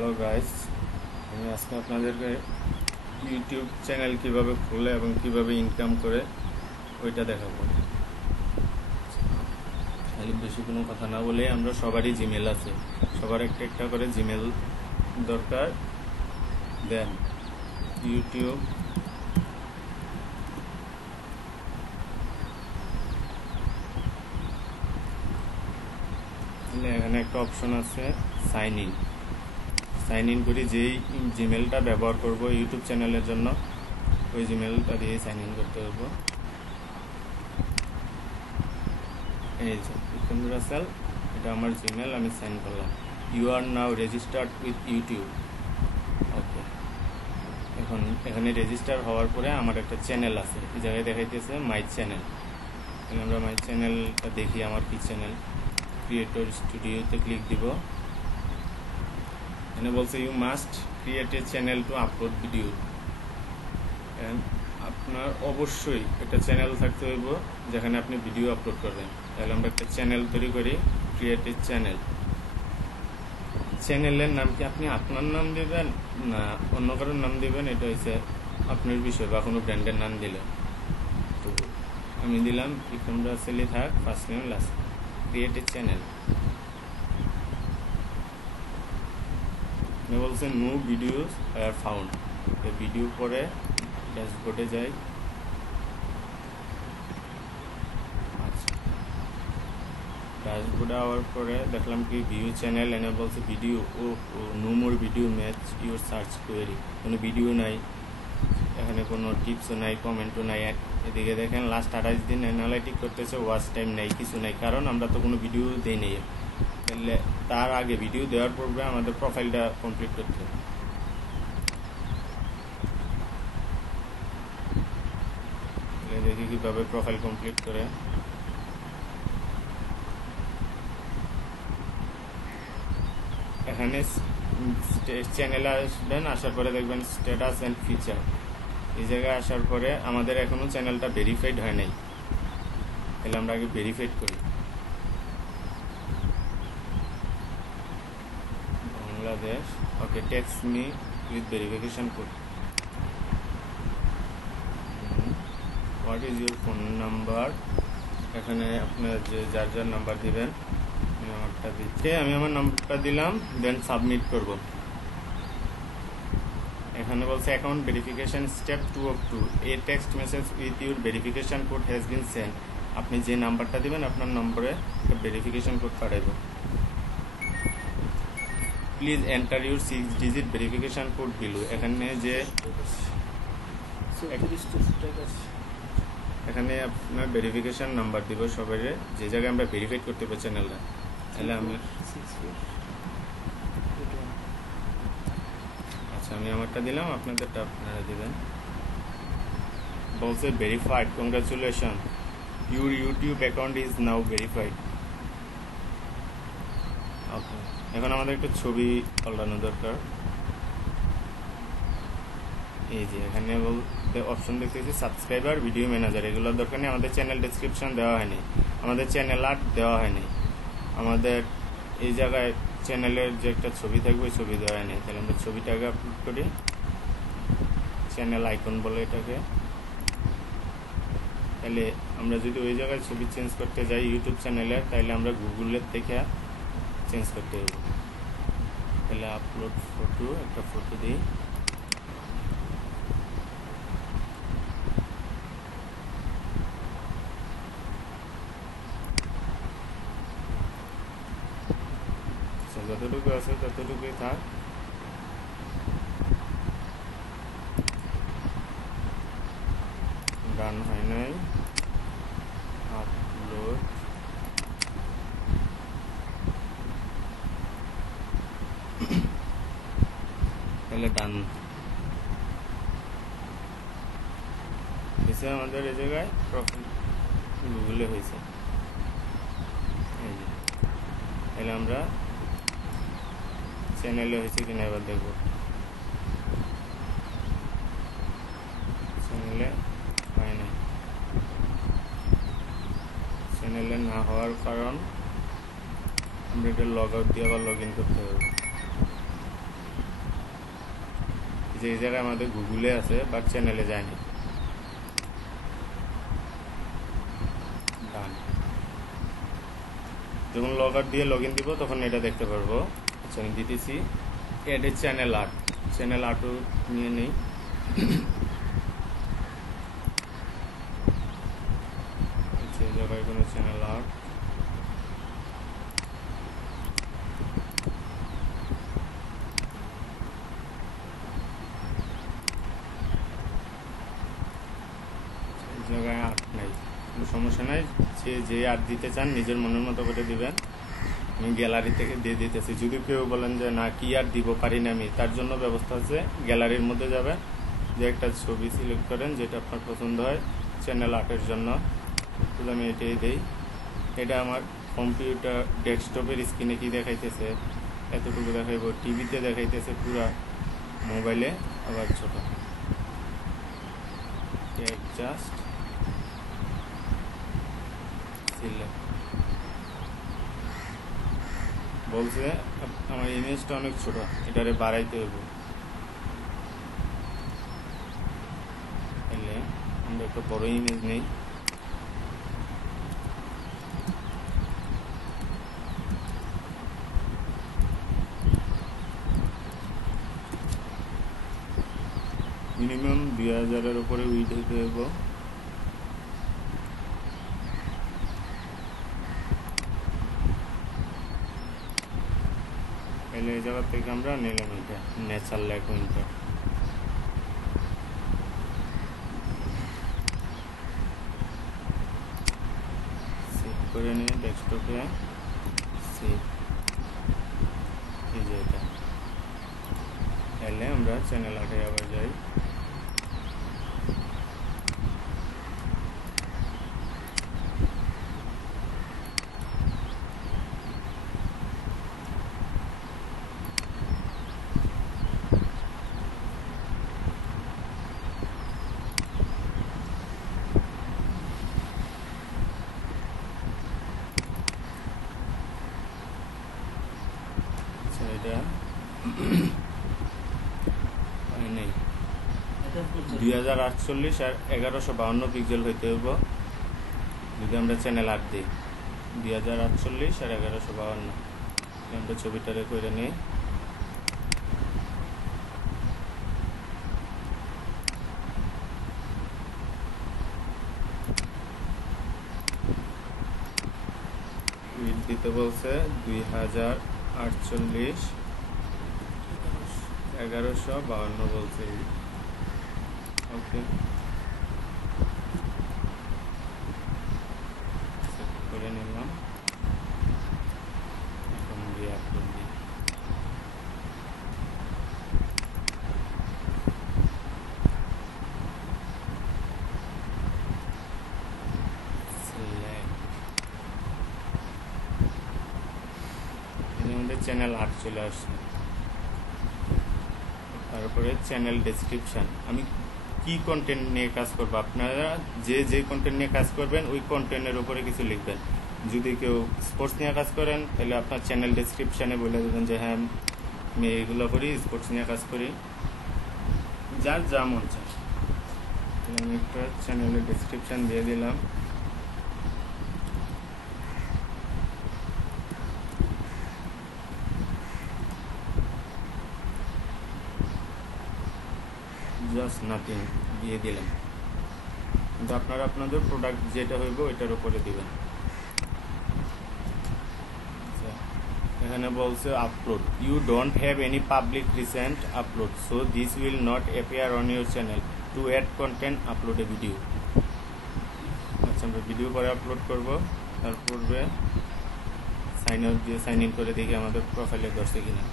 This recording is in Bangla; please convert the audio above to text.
হ্যালো গাইস, আমি আজকে আপনাদেরকে ইউটিউব চ্যানেল কিভাবে খোলে এবং কিভাবে ইনকাম করে ওইটা দেখাবো। তাহলে বেশি কোনো কথা না বলে, আমরা সবারই জিমেল আছে, সবার একটা একটা করে জিমেল দরকার। দেন ইউটিউব এখানে একটা অপশন আছে সাইন ইন করি। যেই জিমেলটা ব্যবহার করব ইউটিউব চ্যানেলের জন্য, ওই জিমেলটা দিয়ে সাইন ইন করতে হবে। এই যে বিক্রম রাসেল, এটা আমার জিমেল, আমি সাইন করলাম। You are now registered with YouTube. Okay, এখন এখানে রেজিস্টার হওয়ার পরে আমার একটা চ্যানেল আছে, এই জায়গায় দেখাইতেছে মাই চ্যানেল। তাহলে আমরা মাই চ্যানেলটা দেখি আমার কি চ্যানেল। ক্রিয়েটর স্টুডিওতে ক্লিক দিব। এখানে বলছে you must create a channel to upload video. আপনার অবশ্যই একটা চ্যানেল থাকতে হইব যেখানে আপনি ভিডিও আপলোড করবেন। তাহলে আমরা একটা চ্যানেল তৈরি করি, ক্রিয়েট এ চ্যানেল। চ্যানেলের নাম কি আপনি আপনার নাম দিবেন না অন্য কারোর নাম দিবেন, এটা হচ্ছে আপনার বিষয়, বা কোনো ব্র্যান্ডের নাম দিলেন। তো আমি দিলাম বিক্রম রাসেলই থাক, first name last. Create a channel বলছে no videos are found. Video পরে ড্যাশবোর্ডে যাই। আচ্ছা, ড্যাশবোর্ডে যাওয়ার পরে দেখলাম কি ভিউ চ্যানেল, এনে বলছে ভিডিও ও no more video match your search query. কোনো ভিডিও নাই এখানে, কোনো টিপসও নাই, কমেন্টও নাই। এদিকে দেখেন লাস্ট 28 দিন অ্যানালাইটিক করতেছে, ওয়াচ টাইম নাই, কিছু নাই, কারণ আমরা তো কোনো ভিডিও দেই নাই। তাহলে তার আগে ভিডিও দেওয়ার পূর্বে আমাদের প্রোফাইলটা কমপ্লিট করতে হবে। দেখি কীভাবে প্রোফাইল কমপ্লিট করে। এখানে চ্যানেলে আসবেন, আসার পরে দেখবেন স্ট্যাটাস অ্যান্ড ফিচার। এই জায়গায় আসার পরে আমাদের এখনও চ্যানেলটা ভেরিফাইড হয় নাই, তাহলে আমরা আগে ভেরিফাইড করি। Bangladesh, okay, text me with verification code. What is your phone number. এখানে আপনার যার যার নাম্বার দিবেন, আমি আমারটা দিচ্ছি, আমি আমার নাম্বারটা দিলাম, দেন সাবমিট করব। এখানে বলছে account verification step 2 of 2, a text message with your verification code has been send. আপনি যে নাম্বারটা দিবেন আপনার নম্বরে ভেরিফিকেশন কোড পাঠাইব। Please enter your 6 digit verification code below. এখানে আপনার ভেরিফিকেশন নাম্বার দিব সবাই, যে জায়গায় আমরা ভেরিফাইড করতে পারি চ্যানেলটা। তাহলে আমি আমি আমারটা দিলাম, আপনাদেরটা আপনারা দিবেন। বলছে verified, congratulation, your YouTube account is now verified. Okay, এখন আমাদের একটা ছবি পাল্টানো দরকার। এই যে এখানে বলতে অপশন দেখতেছি সাবস্ক্রাইবার, ভিডিও ম্যানেজার, এগুলোর দরকার নেই। আমাদের চ্যানেল ডেসক্রিপশন দেওয়া হয়নি, আমাদের চ্যানেল আর্ট দেওয়া হয়নি, আমাদের এই জায়গায় চ্যানেলের যে একটা ছবি থাকবে ওই ছবি দেওয়া হয়নি। তাহলে আমরা ছবিটা আগে আপলোড করি, চ্যানেল আইকন বলে এটাকে। তাহলে আমরা যদি ওই জায়গায় ছবি চেঞ্জ করতে যাই ইউটিউব চ্যানেলের, তাহলে আমরা গুগলের থেকে চেঞ্জ করতে হবে। তাহলে আপলোড ফটো, একটা ফটো দিই। যতটুকু আছে ততটুকুই থাক। গান হয় নাই, আপলোড। তাহলে ডান হয়েছে আমাদের এই জায়গায়, প্রোফাইল গুগলে হয়েছে। তাহলে আমরা চ্যানেলে হয়েছে কিনা এবার দেখব। চ্যানেলে হয় নাই, চ্যানেলে না হওয়ার কারণ আমরা এটা লগ আউট দিয়ে আবার লগ ইন করতে হবে। যে এই জায়গায় আমাদের গুগলে আছে বাট চ্যানেলে যায়নি। ডান। যখন লগ আউট দিয়ে লগ ইন দিব তখন এটা দেখতে পারবো। আচ্ছা আমি দিতেছি এডের চ্যানেল আর্টও নিয়ে নেই। এই জায়গায় কোনো চ্যানেল আর্ট জায়গায় আর্ট নাই, কোনো সমস্যা নাই। যে আর্ট দিতে চান নিজের মনের মতো করে দিবেন। আমি গ্যালারি থেকে দিয়ে দিতেছি। যদি কেউ বলেন যে না কি আর্ট দিব পারি না আমি, তার জন্য ব্যবস্থা আছে। গ্যালারির মধ্যে যাবেন, যে একটা ছবি সিলেক্ট করেন যেটা আপনার পছন্দ হয় চ্যানেল আর্টের জন্য। আমি এটাই দিই। এটা আমার কম্পিউটার ডেস্কটপের স্ক্রিনে কি দেখাইতেছে এতটুকু দেখাইব, টিভিতে দেখাইতেছে পুরা, মোবাইলে আবার ছোট। জাস্ট বলছে আমার ইমেজটা অনেক ছোট, এটারে বাড়াইতে হইব। এলে আমরা একটা বড় ইমেজ নেই। মিনিমাম 2000-এর উপরে উইড হইতে হইব। এলে এই জায়গা থেকে আমরা নিলাম এটা ন্যাচারাল লাইট উইন্টার। সেভ করে নিয়ে ডেস্কটপে সেভ। এই যে এটা এলে আমরা চ্যানেল আর্টে আবার যাই। এটা নেই 2048 আর 1152 পিক্সেল হইতে হইব যদি আমরা চ্যানেল আর্ট দিই। 2048 আর 1152 আমরা ছবিটারে করে নিই। দিতে বলছে 2048 1152 বলছে। ওকে করে নিলাম। এখন দিয়ে আপলোড দিই। আমাদের চ্যানেল আর্ট চলে আসছে। তারপরে চ্যানেল ডেসক্রিপশন, আমি কি কন্টেন্ট নিয়ে কাজ করবো, আপনারা যে কন্টেন্ট নিয়ে কাজ করবেন ওই কন্টেন্টের উপরে কিছু লিখবেন। যদি কেউ স্পোর্টস নিয়ে কাজ করেন তাহলে আপনার চ্যানেল ডেসক্রিপশানে বলে দেবেন যে হ্যাঁ আমি এইগুলো করি, স্পোর্টস নিয়ে কাজ করি, যার যা মন চায়। আমি একটা চ্যানেলের ডেসক্রিপশান দিয়ে দিলাম। জাস্ট নাথিং দিয়ে দিলাম। কিন্তু আপনারা আপনাদের প্রোডাক্ট যেটা হইব এটার উপরে দিবেন। এখানে বলছে upload, you don't have any public recent upload, so this will not appear on your channel. To add content upload a video. আচ্ছা আমরা ভিডিও পরে আপলোড করব। তারপরে সাইন আউট দিয়ে সাইন ইন করে দেখি আমাদের প্রোফাইলে ধরছে কিনা।